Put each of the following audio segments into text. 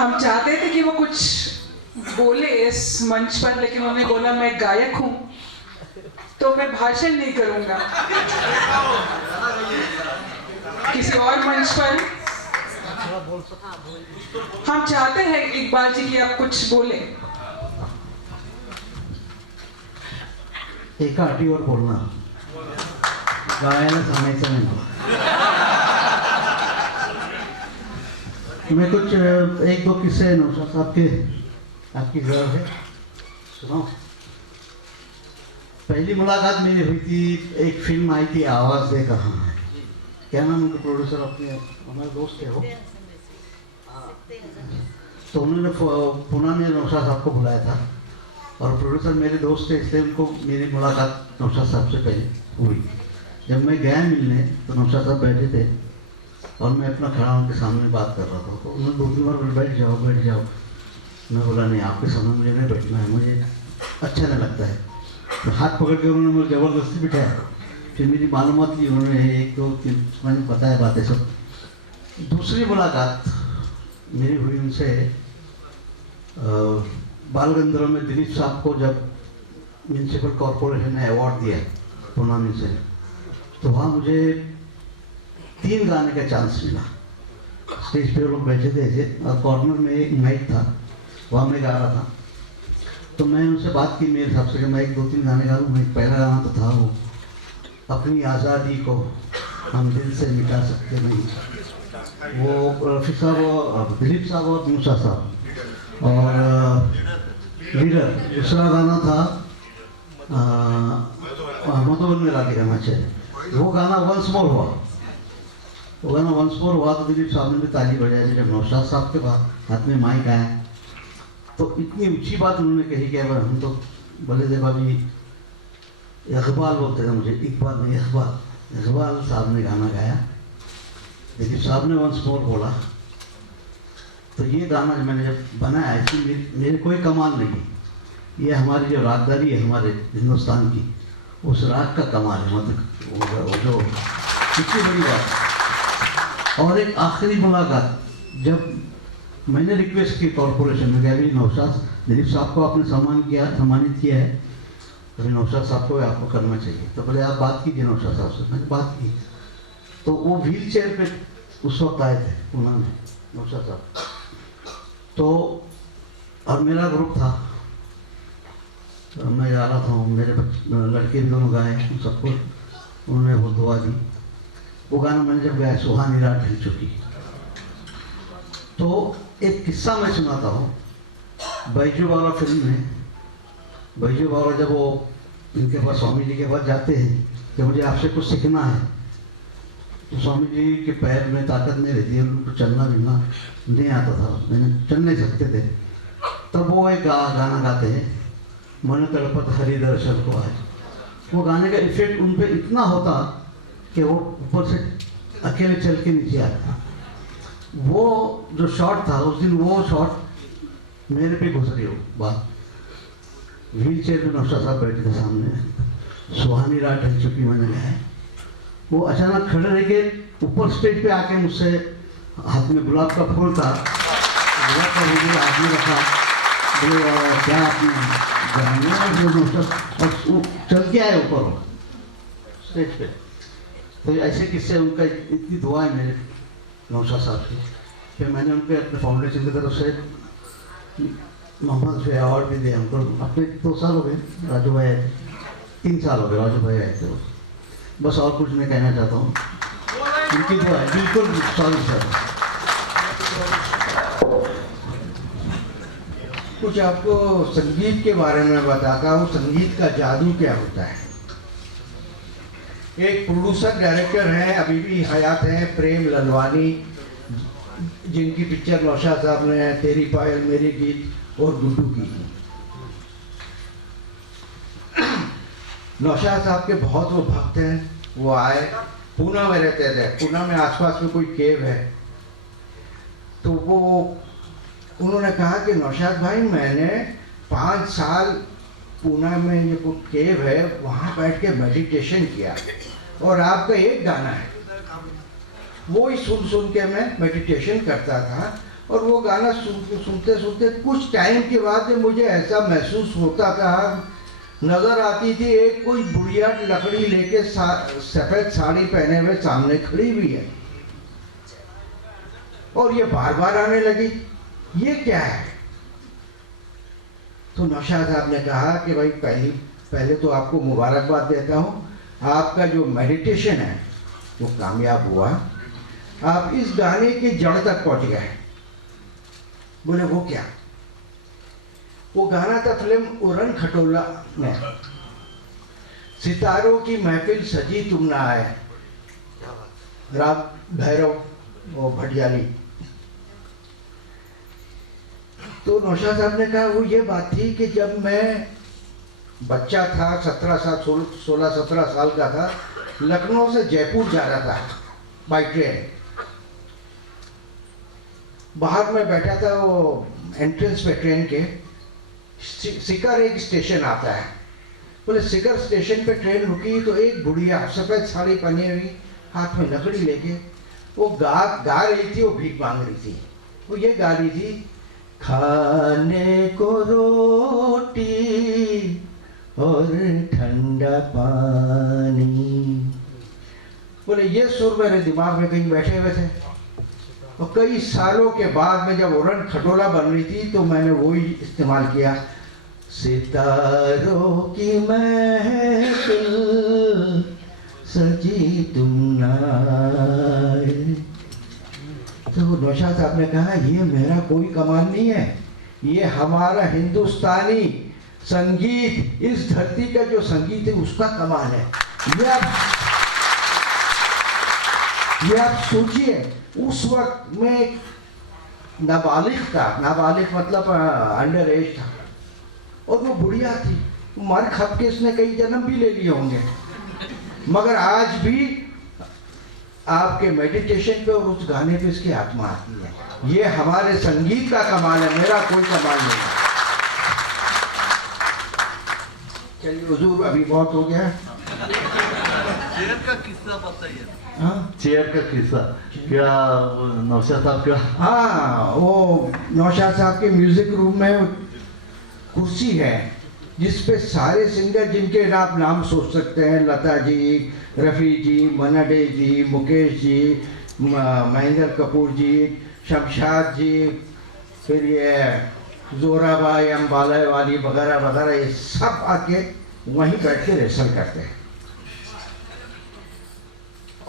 हम चाहते थे कि वो कुछ बोले इस मंच पर, लेकिन उन्होंने बोला मैं गायक हूँ तो मैं भाषण नहीं करूँगा। किसी और मंच पर हम चाहते हैं इकबाल जी कि आप कुछ बोले। एक आटी और बोलना गायला सांगायचं नाही। मैं कुछ एक दो किस्से नौशाद साहब के आपकी जरूरत है सुनाओ। पहली मुलाकात मेरी हुई थी, एक फिल्म आई थी आवाज़ दे कहाँ है, क्या नाम उनके प्रोड्यूसर अपने हमारे दोस्त है वो, तो उन्होंने पुणे में नौशाद साहब को बुलाया था और प्रोड्यूसर मेरे दोस्त थे, इसलिए उनको मेरी मुलाकात नौशाद साहब से पहले हुई। जब मैं गया मिलने तो नौशाद साहब बैठे थे और मैं अपना खड़ा उनके सामने बात कर रहा था, तो उन्होंने दो तीन बार बोले बैठ जाओ बैठ जाओ। मैं बोला नहीं, आपके सामने मुझे नहीं बैठना है, मुझे अच्छा नहीं लगता है। तो हाथ पकड़ के उन्होंने मुझे ज़बरदस्ती बिठाया। फिर मेरी मालूमात ली उन्होंने, एक दो तीन मैंने बताया बातें सब। दूसरी मुलाकात मेरी हुई उनसे बाल गंधर्व में दिलीप साहब को जब म्यूनसिपल कॉरपोरेशन ने अवार्ड दिया पुणे से, तो वहाँ मुझे 3 गाने का चांस मिला। स्टेज पे लोग बैठे थे ऐसे और कॉर्नर में एक माइक था, वहाँ मैं गा रहा था। तो मैं उनसे बात की मेरे हिसाब से कि मैं 1-2-3 गाने गा लूँ। पहला गाना तो था वो अपनी आज़ादी को हम दिल से मिटा सकते नहीं, वो रफ़ी साहब और दिलीप साहब और मूसा साहब। और लीडर दूसरा गाना था मधुबन में राधे गाना चाहिए, वो गाना वंस मोर हुआ। वो गाना वंस मोर हुआ तो दिलीप साहब ने भी ताली बजाई। जब नौशाद साहब के हाथ में माइक आया तो इतनी ऊंची बात उन्होंने कही कि हम तो बोले थे भाभी, इकबाल बोलते थे मुझे, इकबाल नहीं इकबाल साहब ने गाना गाया, दिलीप साहब ने वंस मोर बोला। तो ये गाना जो मैंने जब बनाया इसमें मेरे कोई कमाल नहीं, ये हमारी जो रागदारी है हमारे हिंदुस्तान की, उस राग का कमाल है, मतलब जो इतनी बड़ी बात। और एक आखिरी मुलाकात जब मैंने रिक्वेस्ट की कॉरपोरेशन में, अभी नौशाद दिलीप साहब को आपने सम्मानित किया है, अभी नौशाद साहब को आपको करना चाहिए। तो बोले आप बात कीजिए नौशाद साहब से। मैंने बात की तो वो व्हील चेयर पे उस वक्त आए थे पुणे में नौशाद साहब। तो और मेरा ग्रुप था, तो मैं जा रहा था, मेरे लड़के भी दोनों गाए, सबको उन्होंने वो दुआ दी। वो गाना मैंने जब गाया सुहानी रात ढल चुकी, तो एक किस्सा मैं सुनाता हूँ। बैजू बावरा फिल्म में बैजू बावरा जब वो इनके पास स्वामी जी के पास जाते हैं कि मुझे आपसे कुछ सीखना है, तो स्वामी जी के पैर में ताकत नहीं रहती है, उनको चलना फिरना नहीं आता था, मैंने चल नहीं सकते थे। तब वो एक गाना गाते हैं, मन तड़पत हरि दर्शन को आज। वो गाने का इफेक्ट उन पर इतना होता कि वो ऊपर से अकेले चल के नीचे आता। वो जो शॉट था उस दिन, वो शॉट मेरे पे गुजरी हो बात। व्हील चेयर में नौशाद साहब बैठे थे सामने, सुहानी रात ढल चुकी मैंने गाया। वो अचानक खड़े रह के ऊपर स्टेज पे आके मुझसे, हाथ में गुलाब का फूल था, गुलाब का फूल हाथ में रखा, बोले क्या आपने और चल के आए ऊपर स्टेज पे। तो ऐसे किस्से उनका, इतनी दुआ है मेरे नौशाद साहब की। फिर मैंने उनके अपने फाउंडेशन की तरफ से मोहम्मद शफी अवार्ड भी दिया उनको। अपने 2 साल हो गए, राजू भाई आए थे, 3 साल हो गए राजू भाई आए थे। बस और कुछ नहीं कहना चाहता हूँ, उनकी दुआ है बिल्कुल सॉरी सर। कुछ आपको संगीत के बारे में बताता हूँ, संगीत का जादू क्या होता है। एक प्रोड्यूसर डायरेक्टर हैं, अभी भी हयात हैं, प्रेम ललवानी, जिनकी पिक्चर नौशाद साहब ने तेरी पायल मेरी गीत और गुड्डू की। नौशाद साहब के बहुत वो भक्त हैं। वो आए, पुणे में रहते थे, पुणे में आसपास में कोई केव है, तो वो उन्होंने कहा कि नौशाद भाई मैंने 5 साल पुणे में ये कुछ केव है, वहाँ बैठ के मेडिटेशन किया और आपका एक गाना है, वो ही सुन सुन के मैं मेडिटेशन करता था और वो गाना सुनते सुनते कुछ टाइम के बाद में मुझे ऐसा महसूस होता था, नजर आती थी एक कोई बुढ़िया लकड़ी लेके सफेद साड़ी पहने हुए सामने खड़ी हुई है, और ये बार बार आने लगी, ये क्या है? तो नौशाद साहब ने कहा कि भाई पहले तो आपको मुबारकबाद देता हूँ, आपका जो मेडिटेशन है वो कामयाब हुआ, आप इस गाने की जड़ तक पहुंच गए। बोले वो क्या? वो गाना था फिल्म उड़न खटोला में, सितारों की महफिल सजी तुम ना आए, राग भैरव वो भटियाली। तो नौशाद साहब ने कहा वो ये बात थी कि जब मैं बच्चा था, 16-17 साल का था, लखनऊ से जयपुर जा रहा था बाई ट्रेन। बाहर में बैठा था, वो एंट्रेंस पे ट्रेन के सिकर एक स्टेशन आता है। बोले सिकर स्टेशन पे ट्रेन रुकी तो एक बुढ़िया सफेद साड़ी पहनी हुई, हाथ में लकड़ी लेके वो गा रही थी, वो भीख मांग रही थी। वो ये गा रही थी, खाने को रोटी और ठंडा पानी। बोले ये सुर मेरे दिमाग में कहीं बैठे हुए थे, और कई सालों के बाद में जब उड़न खटोला बन रही थी तो मैंने वही इस्तेमाल किया, सितारों की महफिल सजी तुम ना आए। तो नौशाद साहब ने कहा ये मेरा कोई कमाल नहीं है, ये हमारा हिंदुस्तानी संगीत, इस धरती का जो संगीत है उसका कमाल है। ये आप सोचिए, उस वक्त में नाबालिग था, नाबालिग मतलब अंडर एज था, और वो बुढ़िया थी, मर खप के इसने कई जन्म भी ले लिए होंगे, मगर आज भी आपके मेडिटेशन पे और उस गाने पे इसकी आत्मा आती है। ये हमारे संगीत का कमाल है, मेरा कोई कमाल नहीं है। चलिए हुजूर अभी बहुत हो गया। चेयर का किस्सा बताइए। हाँ चेयर का किस्सा क्या नौशाद साहब का? हाँ, वो नौशाद साहब के म्यूजिक रूम में कुर्सी है जिसपे सारे सिंगर जिनके आप नाम सोच सकते हैं, लता जी, रफ़ी जी, मन्ना डे जी, मुकेश जी, महेंद्र कपूर जी, शमशाद जी, फिर ये जोराबाई, अम्बाला वाली वगैरह वगैरह, ये सब आके वहीं बैठ के रिहर्सल करते हैं।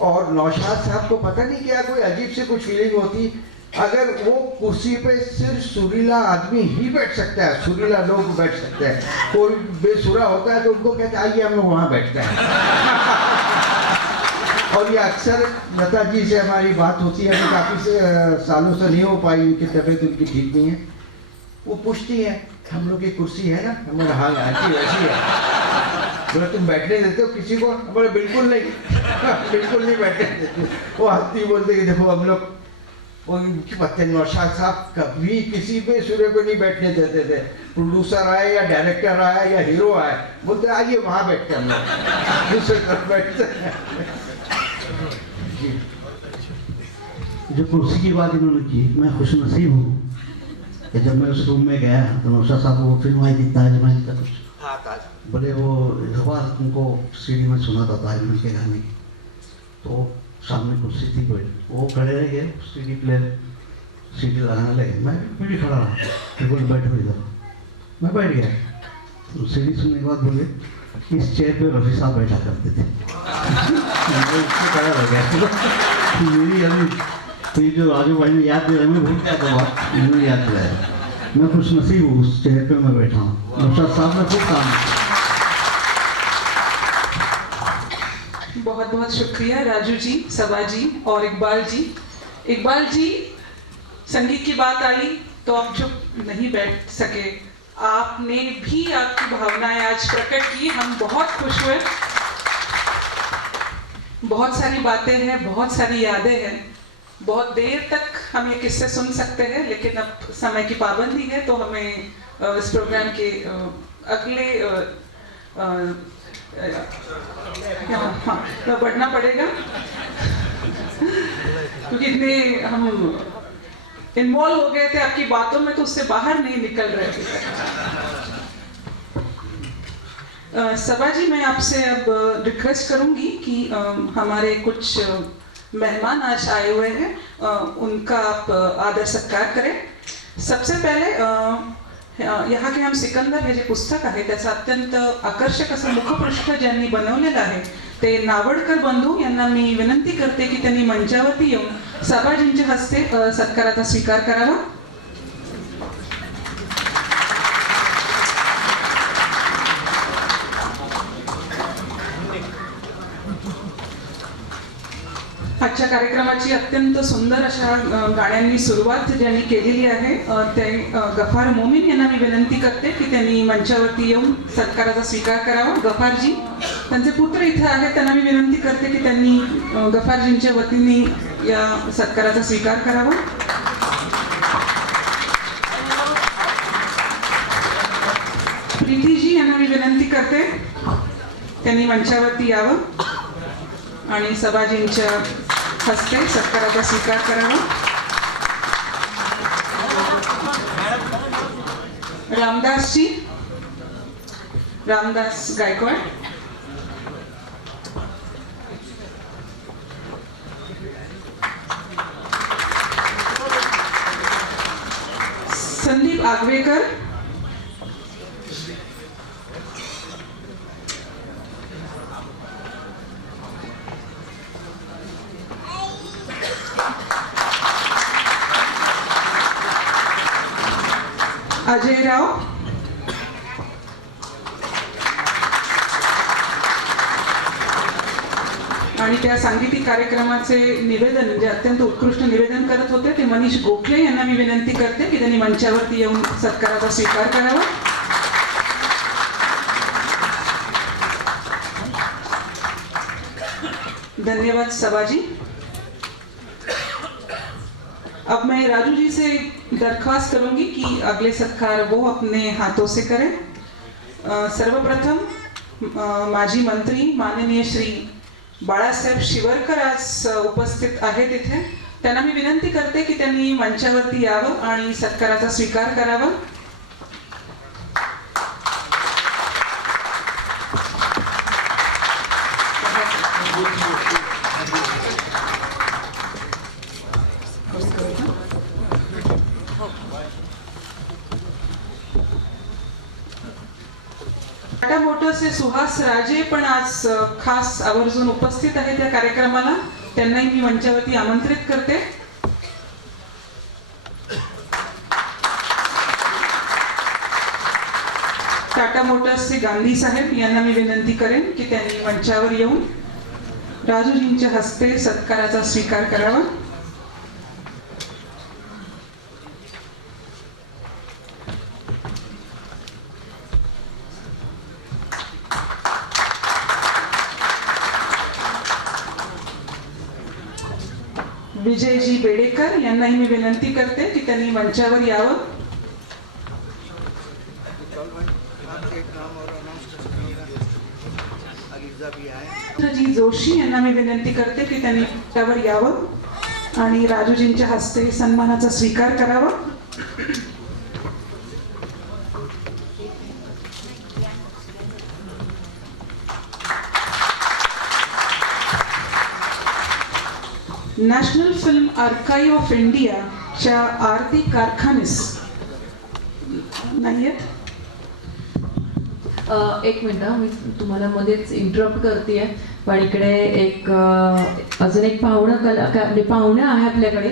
और नौशाद साहब को पता नहीं क्या कोई अजीब से कुछ फीलिंग होती, अगर वो कुर्सी पे सिर्फ सुरीला आदमी ही बैठ सकता है, सुरीला लोग बैठ सकते हैं, कोई बेसुरा होता है तो उनको कहते हैं आइए हम लोग वहाँ बैठते हैं। और ये अक्सर लता जी से हमारी बात होती है, काफ़ी सालों से नहीं हो पाई, उनकी तबीयत उनकी ठीक नहीं है, वो पूछती है हम लोग की कुर्सी है ना, हमारा हाल ऐसी वैसी है, बोले तुम बैठने देते हो किसी को? बोले बिल्कुल नहीं बिल्कुल नहीं बैठने देते। वो हंसती बोलते कि देखो हम लोग, उनकी पत्नी नौशाद साहब कभी किसी पे सूर्य को नहीं बैठने देते थे, प्रोड्यूसर आए या डायरेक्टर आए या हीरो आए, बोलते आइए वहाँ बैठते हम लोग, दूसरे तरफ बैठते। जो कुर्सी की बात इन्होंने की, मैं खुशनसीब हूँ कि जब मैं उस रूम में गया तो नौशाद साहब को वो फिल्म आई थी ताजमहल का कुछ, बोले वो जवाब उनको सीडी में सुना था ताजमहल के गाने की, तो सामने कुर्सी थी कोई, वो खड़े रह गए, सीडी प्लेयर सीडी लगाने लगे, मैं भी खड़ा रहा, फिर बोले बैठो इधर, मैं बैठ गया। तो सीडी सुनने के बाद बोले इस चेयर पे रफ़ी साहब बैठा करते थे। उसको खड़ा हो गया मेरी अभी, तो ये जो राजू भाई ने याद दिलाया, मैं भूल गया था बात, इन्होंने याद दिलाया। मैं खुशनसीब हूँ, उस चेयर पे मैं बैठा हूँ, नौशाद साहब ने खूब काम। बहुत बहुत शुक्रिया राजू जी, सबा जी और इकबाल जी। इकबाल जी, संगीत की बात आई तो आप चुप नहीं बैठ सके, आपने भी आपकी भावनाएं आज प्रकट की, हम बहुत खुश हुए। बहुत सारी बातें हैं, बहुत सारी यादें हैं, बहुत देर तक हम ये किस्से सुन सकते हैं, लेकिन अब समय की पाबंदी है तो हमें इस प्रोग्राम के अगले हाँ बढ़ना पड़ेगा, क्योंकि इतने हम इन्वॉल्व हो गए थे आपकी बातों में, तो उससे बाहर नहीं निकल रहे थे। सबा जी, मैं आपसे अब रिक्वेस्ट करूंगी कि हमारे कुछ मेहमान आज आए हुए हैं, उनका आप आदर सत्कार करें। सबसे पहले यहाँ के हम सिकंदर हे जे पुस्तक आहे त्याचं अत्यंत आकर्षक असं मुखपृष्ठ ज्यांनी बनवलेलं आहे ते नावडकर बंधू यांना मी विनंती करते की त्यांनी मंचावरती येऊन सभाजींच्या हस्ते सत्काराचा स्वीकार करावा। आजच्या कार्यक्रमाची अत्यंत सुंदर अशा गाण्यांनी सुरुवात ज्यांनी केलेली आहे ते गफार मोमीन यांना मी विनंती करते की त्यांनी मंचावरती येऊन सत्काराचा स्वीकार करावा। गफारजी, त्यांचे पुत्र इथे आहेत, त्यांना मी विनंती करते की त्यांनी गफारजींच्या वतीने या सत्काराचा स्वीकार करावा। प्रीतीजी यांना मी विनंती करते त्यांनी मंचावरती यावं आणि सभाजींच्या हस्ते सत्काराचा स्वीकार करावा। रामदासजी, रामदास गायकवाड, संदीप आगवेकर, अजय राव, आणि त्या सांगीतिक कार्यक्रमाचे निवेदन जे अत्यंत उत्कृष्ट निवेदन करत होते ते मनीष गोखले यांना मी विनंती करते की त्यांनी मंचावरती येऊन सत्काराचा स्वीकार करावा। धन्यवाद सभाजी। अब मैं राजू जी से दरख्वास्त करूंगी कि अगले सत्कार वो अपने हाथों से करें। सर्वप्रथम माजी मंत्री माननीय श्री बाळासाहेब शिवरकर आज उपस्थित आहेत इथे, त्यांना मी विनंती करते की त्यांनी मंचावरती यावं आणि सत्काराचा स्वीकार करावा। टाटा मोटर्सचे सुहास राजे पण आज खास आवर्जून उपस्थित आहेत या कार्यक्रमाला, त्यांनाही मी मंचावरती आमंत्रित करते। टाटा मोटर्सचे गांधी साहेब यांना मी विनंती करेन की त्यांनी मंचावर येऊन राजूजींच्या हस्ते सत्काराचा स्वीकार करावा। विजयजी बेडेकर यांनाही मी विनंती करते की त्यांनी मंचावर यावं। जी जोशी यांना मी विनंती करते की त्यांनी मंचावर यावं आणि राजूजींच्या हस्ते सन्मानाचा स्वीकार करावा। नॅशनल फिल्म आर्काइव्ह ऑफ इंडियाच्या आरती कारखानीस नाही आहेत। एक मिनिट, मी तुम्हाला मध्येच इंटरप्ट करते, पण इकडे एक अजून एक म्हणजे पाहुणं आहे आपल्याकडे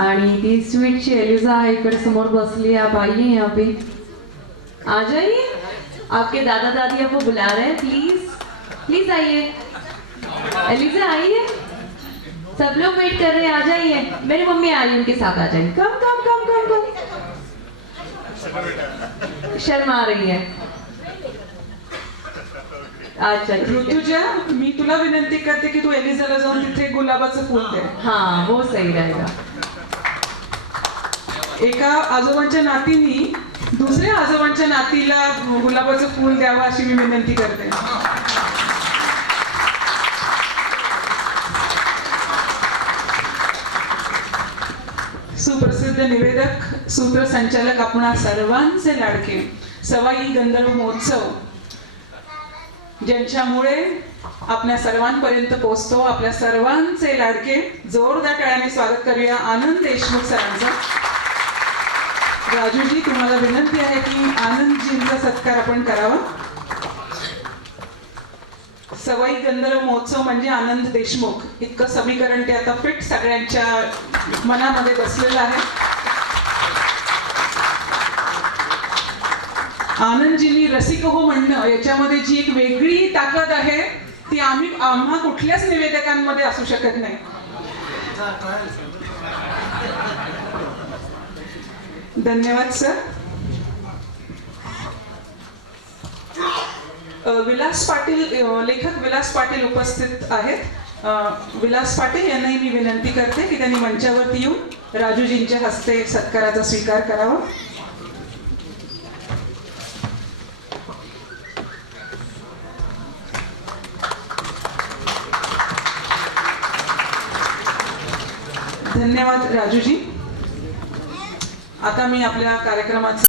आणि ती स्वीटची एलिझा आहे इकडे समोर बसली। आप आइए यहाँ पे, आ जाइए, आपके दादा दादी आपको बुला रहे हैं, प्लीज प्लीज आइए। एलिज़ा आइए, सब लोग वेट कर रहे हैं, आ जाइए। मेरी मम्मी आ रही है, उनके साथ आ जाइए। कम कम कम कम कम, शर्मा रही है। अच्छा ऋतुजा, मी तुला विनंती करते की तू एलिझाला जाऊन तिथे गुलाबाचं फूल दे। हाँ, वो सही रहेगा। एका आजोबांच्या नातीनी दुसऱ्या आजोबांच्या नातीला गुलाबाचं फूल द्यावं अशी मी विनंती करते। सुप्रसिद्ध निवेदक सूत्रसंचालक आपणा सर्वांचे लाडके सवाई गंधर्व महोत्सव ज्यांच्यामुळे आपल्या सर्वांपर्यंत पोहोचतो, आपल्या सर्वांचे लाडके, जोरदार टाळ्याने स्वागत करूया आनंद देशमुख सरांचं. राजूजी, तुम्हाला विनंती आहे की आनंदजींचा सत्कार आपण करावा. सवाई गंधर्व महोत्सव म्हणजे आनंद देशमुख, इतकं समीकरण ते आता फिट सगळ्यांच्या मनामध्ये बसलेलं आहे. आनंदजींनी रसिक हो म्हणणं याच्यामध्ये जी एक वेगळी ताकद आहे ती आम्हा कुठल्याच निवेदकांमध्ये असू शकत नाही. धन्यवाद सर. विलास पाटील, लेखक विलास पाटील उपस्थित आहेत. विलास पाटील यांनाही मी विनंती करते की त्यांनी मंचावरती येऊन राजूजींच्या हस्ते सत्काराचा स्वीकार करावा. धन्यवाद राजूजी. आता मी आपल्या कार्यक्रमाचा